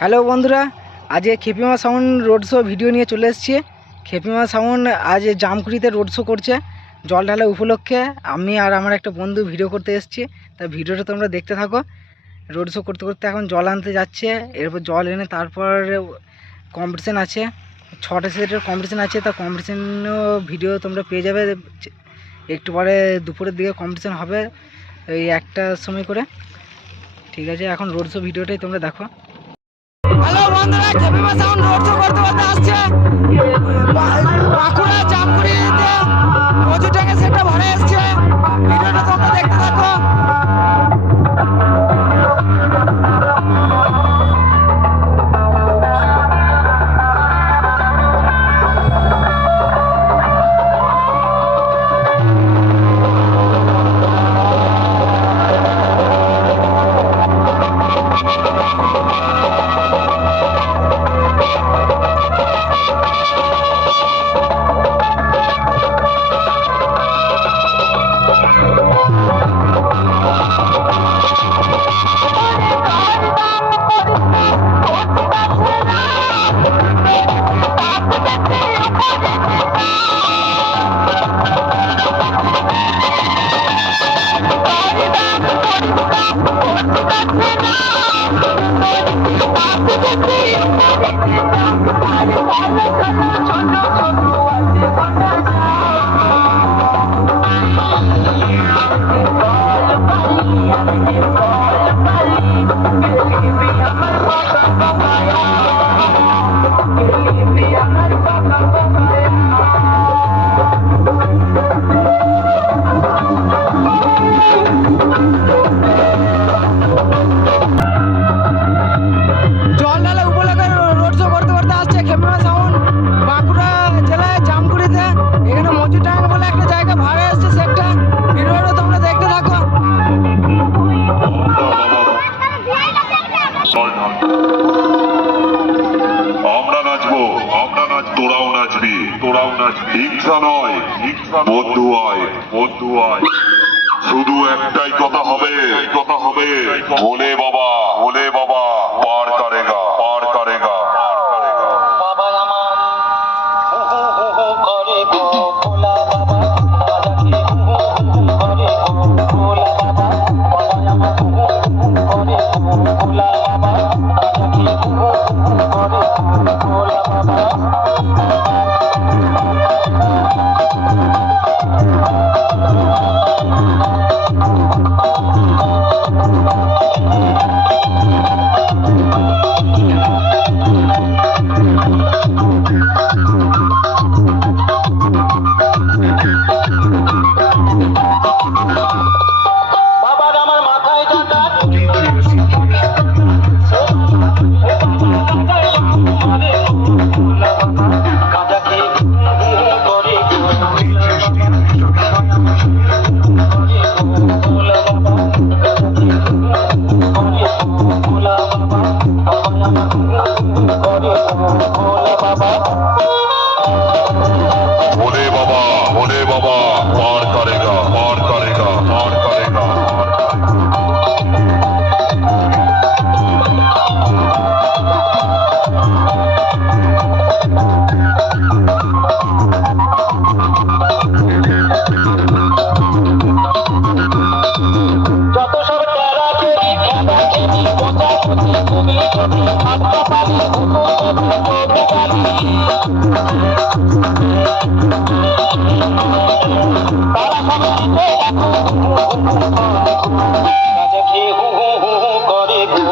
Hello বন্ধুরা, আজ খেপিমা sound road show video নিয়ে চলে এসেছি। খেপিমা সাউন্ড আজ জামকুড়িতে রোড শো করছে জল ঢালা উপলক্ষে। আমি আর আমার একটা বন্ধু ভিডিও করতে এসেছি, তা ভিডিওটা তোমরা দেখতে থাকো। রোড শো করতে করতে এখন জল আনতে যাচ্ছে, এরপর জল এনে তারপর কম্পিটিশান আছে, 6টা সেটের কম্পিটিশান আছে। তা কম্পিটিশানও ভিডিও তোমরা পেয়ে যাবে। একটু পরে দুপুরের দিকে কম্পিটিশান হবে এই 1টার সময় করে। ঠিক আছে, এখন রোড শো ভিডিওটাই তোমরা দেখো। হ্যালো বন্ধুরা, খেপিমা সাউন্ড রোড শো করতে করতে আসছে বাঁকুড়া জামকুড়িতে। মজুর ট্যাঙ্কে সেটটা ভরে এসছে, ভিডিওটা তোমরা দেখতে থাকো। হিংসা নয়, বন্ধু হয়। শুধু একটাই কথা হবে, ভোলে বাবা পার করেগা। বাবা আমার করে গো ভোলা বাবা, করে গো ভোলা বাবা, বাবা আমার করে গো ভোলা বাবা, করে গো ভোলা বাবা। বাবার আমার মাথায় টাকা কাঁচা খেয়ে করে ভোলা বাবা, ভোলা বাবা, করে ভোলা বাবা। ভোলে বাবা পার করেগা। যত সব প্যারা করি খেলা খেলি বোঝা বুঝি তুমি যদি ভাবতে পারি তারা সবাই কাজে খেয়ে হু করে গো